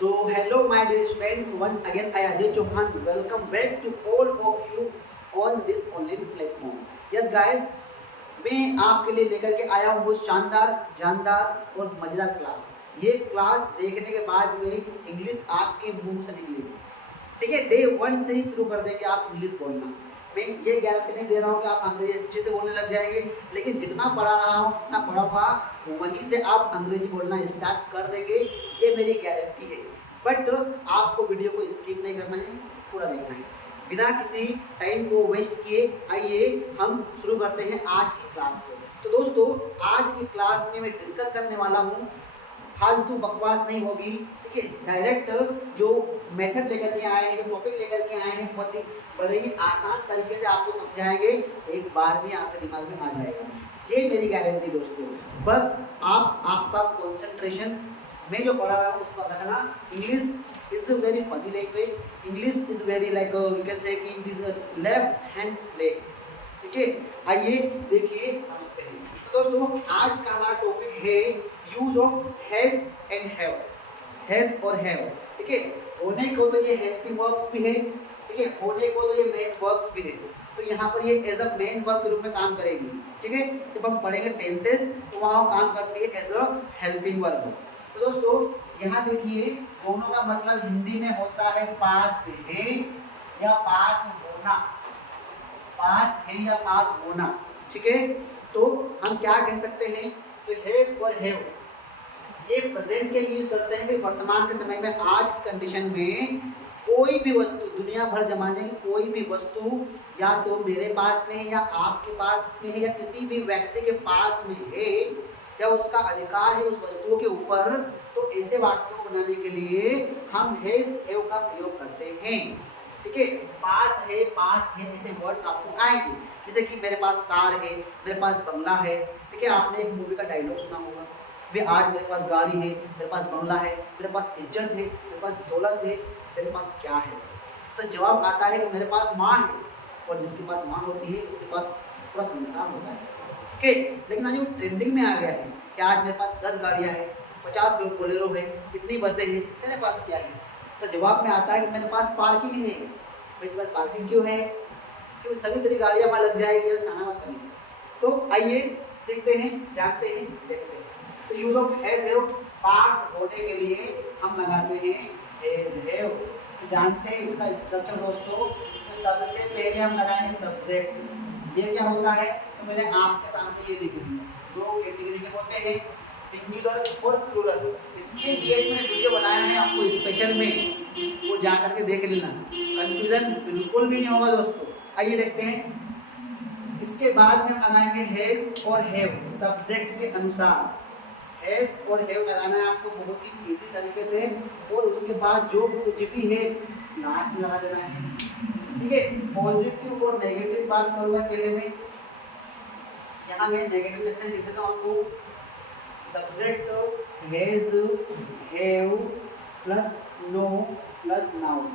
So hello my dear friends, once again I Ajay Chauhan welcome back to all of you on this online platform. Yes guys, मैं आपके लिए लेकर के आया हूँ वो शानदार जानदार और मजेदार क्लास। ये क्लास देखने के बाद मेरी इंग्लिश आपके मुंह से निकलेगी। ठीक है, डे वन से ही शुरू कर देंगे आप इंग्लिश बोलना। मैं ये गारंटी नहीं दे रहा हूँ कि आप अंग्रेजी अच्छे से बोलने लग जाएंगे, लेकिन जितना पढ़ा रहा हूँ जितना पढ़ाऊंगा वहीं से आप अंग्रेजी बोलना स्टार्ट कर देंगे, ये मेरी गारंटी है। बट आपको वीडियो को स्किप नहीं करना है, पूरा देखना है। बिना किसी टाइम को वेस्ट किए आइए हम शुरू करते हैं आज की क्लास को। तो दोस्तों, आज की क्लास में मैं डिस्कस करने वाला हूँ, फालतू बकवास नहीं होगी। ठीक है, डायरेक्ट जो मेथड लेकर के आए हैं, जो टॉपिक लेकर के आए हैं, बहुत ही बड़े ही आसान तरीके से आपको समझाएंगे, एक बार में आपके दिमाग में आ जाएगा, ये मेरी गारंटी दोस्तों। बस आप आपका कंसंट्रेशन मैं जो पढ़ा रहा हूँ उस पर रखना। English is very funny language, English is very like you can say कि it is left hands play. ठीक है, आइए देखिए समझते हैं। तो दोस्तों, आज का हमारा टॉपिक है use of has and have. Has और हैव, ठीक है, होने को तो ये हेल्पिंग वर्ब्स भी है, ठीक है, होने को तो ये मेन वर्ब्स भी है। तो यहाँ पर ये एज अ मेन वर्ब के रूप में काम करेगी। ठीक है, जब हम पढ़ेंगे टेंसेस तो वहाँ काम करती है एज अ हेल्पिंग वर्ब। तो दोस्तों, यहाँ देखिए दोनों का मतलब हिंदी में होता है पास है या पास होना, पास है या पास होना। ठीक है, तो हम क्या कह सकते हैं, तो हैज और हैव ये प्रेजेंट के लिए यूज करते हैं। वर्तमान के समय में आज की कंडीशन में कोई भी वस्तु, दुनिया भर जमाने की कोई भी वस्तु या तो मेरे पास में है या आपके पास में है या किसी भी व्यक्ति के पास में है या उसका अधिकार है उस वस्तुओं के ऊपर, तो ऐसे वाक्यों को बनाने के लिए हम हैज हैव का प्रयोग करते हैं। ठीक है, पास है ऐसे वर्ड्स आपको आएंगे, जैसे कि मेरे पास कार है, मेरे पास बंगला है। ठीक है, आपने एक मूवी का डायलॉग सुना होगा, भाई आज मेरे पास गाड़ी है, मेरे पास बंगला है, मेरे पास इज्जत है, मेरे पास दौलत है, तेरे पास क्या है? तो जवाब आता है कि मेरे पास माँ है, और जिसके पास माँ होती है उसके पास पूरा संसार होता है। ठीक है, लेकिन आज वो ट्रेंडिंग में आ गया है कि आज मेरे पास 10 गाड़ियाँ हैं, 50 बोलेरो है, इतनी बसें हैं, तेरे पास क्या है? तो जवाब में आता है कि मेरे पास पार्किंग है। भाई तुम्हारे पास पार्किंग क्यों है? क्यों सभी तेरी गाड़ियाँ वहाँ लग जाएगी, साना मत बनी। तो आइए सीखते हैं, जानते हैं, देखते हैं। तो यूज ऑफ हैज हैव, पास होने के लिए हम लगाते हैं हैज हैव। तो जानते हैं इसका स्ट्रक्चर दोस्तों। तो सबसे पहले हम लगाएंगे सब्जेक्ट। ये क्या होता है, तो मैंने आपके सामने ये लिख दिया। दो कैटेगरी के होते हैं, सिंगुलर और प्लूरल। इसके लिए मैंने वीडियो बनाया है आपको स्पेशल में, वो जा करके देख लेना, कंफ्यूजन बिल्कुल भी नहीं होगा दोस्तों। आइए देखते हैं। इसके बाद में हम लगाएंगे हैज और हैव सब्जेक्ट के अनुसार। हैज और हैव लगाना है आपको बहुत ही इजी तरीके से, और उसके बाद जो कुछ भी है लास्ट में लगा देना है। ठीक है, पॉजिटिव और नेगेटिव बात करूंगा पहले में। यहाँ मैं नेगेटिव सेंटेंस लिख देता हूँ आपको। Subject has have plus no plus noun.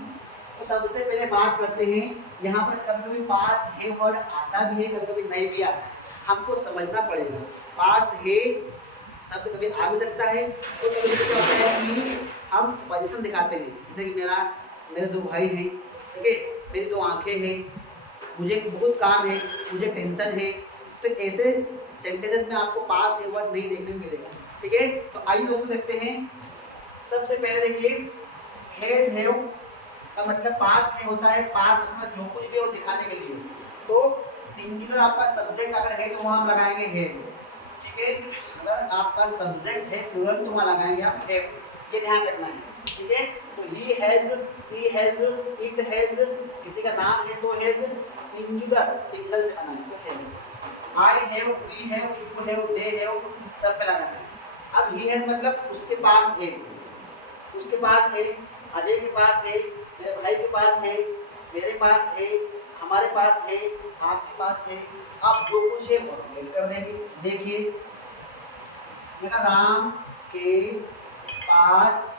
तो सबसे पहले बात करते हैं, यहाँ पर कभी कभी पास है वर्ड आता भी है, कभी कभी नहीं भी आता है, हमको समझना पड़ेगा। पास है शब्द कभी आ भी सकता है, तो कभी क्या होता है कि हम पोजीशन दिखाते हैं, जैसे कि मेरे दो भाई हैं, ठीक है, मेरी दो आंखें हैं, मुझे बहुत काम है, मुझे टेंशन है। तो ऐसे सेंटेंसेस में आपको पास है वर्ड नहीं देखने को मिलेगा। ठीक है, तो आइए दोस्तों देखते हैं। सबसे पहले देखिए, हैज हैव का मतलब पास में होता है, पास अपना जो कुछ भी है वो दिखाने के लिए। तो सिंगुलर आपका सब्जेक्ट अगर है तो वहां हम लगाएंगे हैज। ठीक है, अगर आपका सब्जेक्ट है प्लूरल तो वहां लगाएंगे आप हैव, ये ध्यान रखना है। ठीक है, तो he has, she has, it has, किसी का नाम है तो हैज, सिंगुलर सिंगल से बनाएंगे तो has. I have, we have, you have, they have, सब पे लगाना है। अब ही हैज मतलब उसके पास है, उसके पास है, अजय के पास है, मेरे भाई के पास है, मेरे पास है, हमारे पास है, आपके पास है। आप जो कुछ है वो मेल कर देंगे। देखिए, राम के पास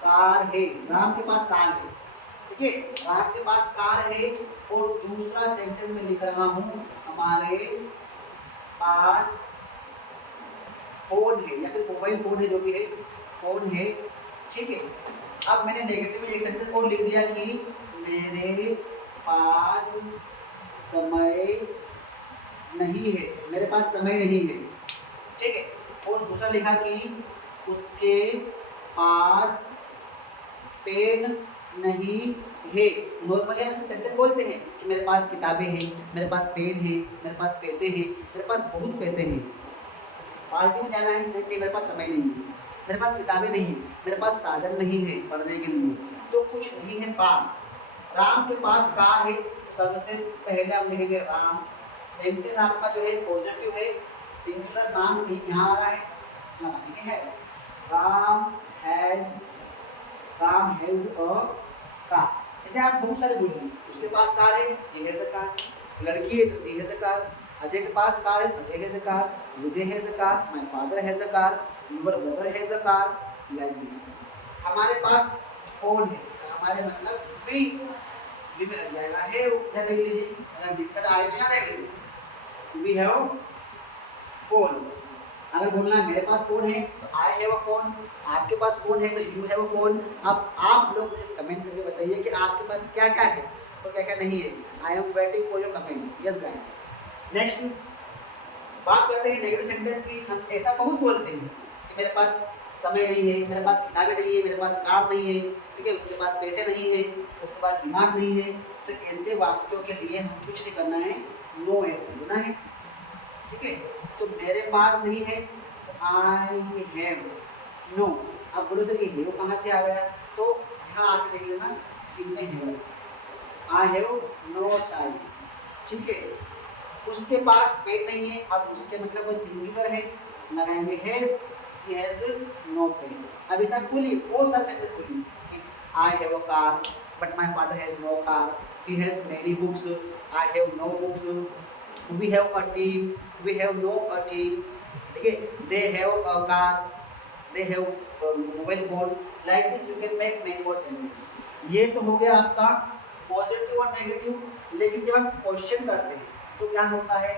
कार है, राम के पास कार है। ठीक है, राम के पास कार है, और दूसरा सेंटेंस में लिख रहा हूँ हमारे पास फोन है, या फिर मोबाइल फोन है, जो भी है फोन है। ठीक है। अब मैंने नेगेटिव में एक सेंटेंस और लिख दिया कि मेरे पास समय नहीं है, मेरे पास समय नहीं है, ठीक है। और दूसरा लिखा कि उसके पास पेन नहीं है। नॉर्मली हम ऐसे सेंटेंस बोलते हैं कि मेरे पास किताबें हैं, मेरे पास पेन है, मेरे पास पैसे हैं, मेरे पास बहुत पैसे हैं। पार्टी में जाना है, नहीं मेरे पास समय नहीं है, मेरे पास किताबें नहीं है, मेरे पास साधन नहीं है पढ़ने के लिए, तो कुछ नहीं है पास। राम के पास कार है, तो सबसे पहले हम लिखेंगे राम। सेंटेंस आपका जो है पॉजिटिव है, सिंगुलर नाम यहाँ आ रहा है, लगा देंगे has. Ram has a car. जैसे आप बहुत सारे बोलिए, उसके पास कार है, ही हैज अ कार। लड़की है तो she has a car. Ajay के पास कार है, Ajay has a car. Vijay has a car, my father has a car, your brother has a car, like this. हमारे पास फोन है, हमारे मतलब भी में लग जाएगा है, या देख लीजिए, अगर दिक्कत आए तो यहाँ देख लीजिए, वी हैव फोन। अगर बोलना मेरे पास फोन है तो आई हैव अ फोन, आपके पास फोन है तो यू हैव अ फोन। अब आप लोग मुझे कमेंट करके बताइए कि आपके पास क्या क्या है और क्या क्या नहीं है। I am waiting for your comments. Yes guys, next बात करते हैं नेगेटिव सेंटेंस की। हम ऐसा बहुत बोलते हैं कि मेरे पास समय नहीं है, मेरे पास किताबें नहीं है, मेरे पास कार नहीं है, ठीक है, उसके पास पैसे नहीं है, उसके पास दिमाग नहीं है। तो ऐसे वाक्यों के लिए हम कुछ नहीं करना है, नो ऐड कर देना है, ठीक है। तो मेरे पास नहीं है तो आई हैव नो। अब बोलो सर ये हैव कहाँ से आ गया, तो यहाँ आके देख लेना इनमें have, I have no time, ठीक है। उसके पास पेन नहीं है, अब उसके मतलब वो सिंगुलर है, लगाएंगे has, he has no pen। अब ऐसा बोलिए, बहुत सारे सेंटेंस बोलिए कि I have a car but my father has no car, he has many books, I have no books, we have a team, we have no a team, ठीक है, they have a car, they have a mobile phone, like this you can make many more sentences। ये तो हो गया आपका positive और negative. लेकिन जब हम क्वेश्चन करते हैं तो क्या होता है,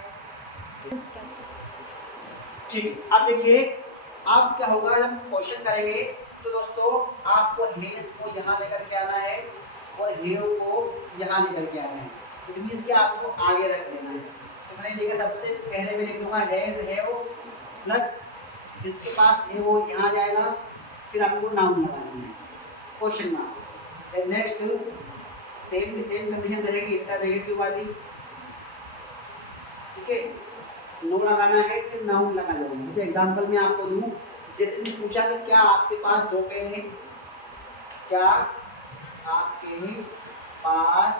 ठीक है। अब देखिए अब क्या होगा, जब क्वेश्चन करेंगे तो दोस्तों आपको हेज को यहाँ लेकर के आना है और हेव को यहाँ लेकर के आना है। तो मीन्स कि आपको आगे रख देना है। तो मैंने लिखा, सबसे पहले मैं लिख दूंगा हेज हेव प्लस जिसके पास है वो यहाँ जाएगा, फिर आपको नाउन लगाना है, question mark. Then next same की सेम कंडीशन रहेगी इंटरनेगेटिव वाली, ठीक है, नो लगाना है फिर नाउन लगा देना है। जैसे एग्जांपल मैं आपको दूं, जैसे मैंने पूछा कि क्या आपके पास दो पेन है, क्या आपके पास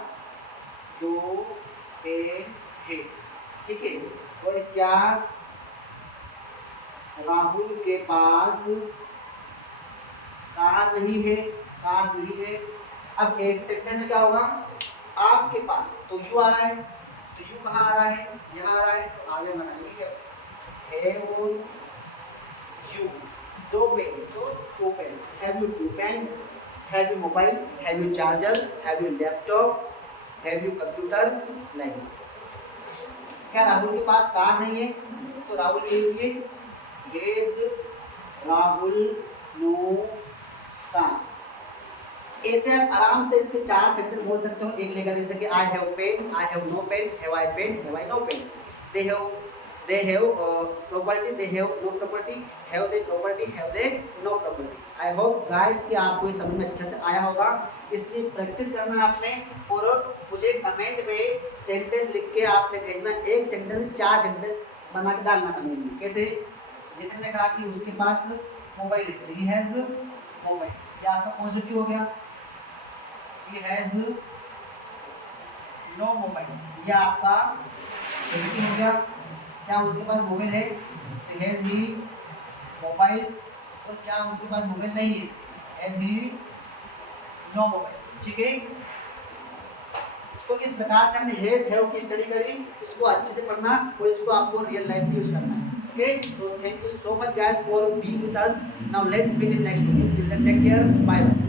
दो पेन है, ठीक है, और क्या राहुल के पास कार नहीं है, कार नहीं है। अब ऐसे सेंटेंस में क्या होगा, आपके पास तो यू आ रहा है, तो यू कहाँ आ रहा है, यहाँ आ रहा है, तो आगे बनाएंगे हैव यू दो पेन, तो two pens, have you two pens, have you mobile, have you charger, have you laptop, have you computer, like this. क्या राहुल के पास कार नहीं है, तो राहुल के लिए हैज राहुल नो कार। ऐसे आप आराम से इसके चार सेंटेंस बोल सकते हो एक लेकर, जैसे कि I have pen, I have no pen, have I pen, have I no pen, they have property, they have no property, have they property, have they no property. I hope guys कि आपको ये समझ में अच्छे से आया होगा। इसलिए प्रैक्टिस करना आपने और मुझे कमेंट में सेंटेंस लिख के आपने भेजना, एक सेंटेंस चार सेंटेंस बना के डालना कमेंट में। कैसे, जैसे मैंने कहा कि उसके पास मोबाइल है, ही हैज मोबाइल, ये आपका पॉजिटिव हो गया। he has no mobile, ये आपका नेगेटिव हो गया। क्या उसके पास मोबाइल है, तो हैज ही मोबाइल, और क्या उसके पास मोबाइल नहीं है, हैज ही नो मोबाइल, ठीक है। तो इस प्रकार से हमने हैज हैव की स्टडी करी, इसको अच्छे से पढ़ना और इसको आपको रियल लाइफ में यूज करना है। Okay, so thank you so much guys for being with us. Now let's meet in next video. Till then, take care. Bye bye.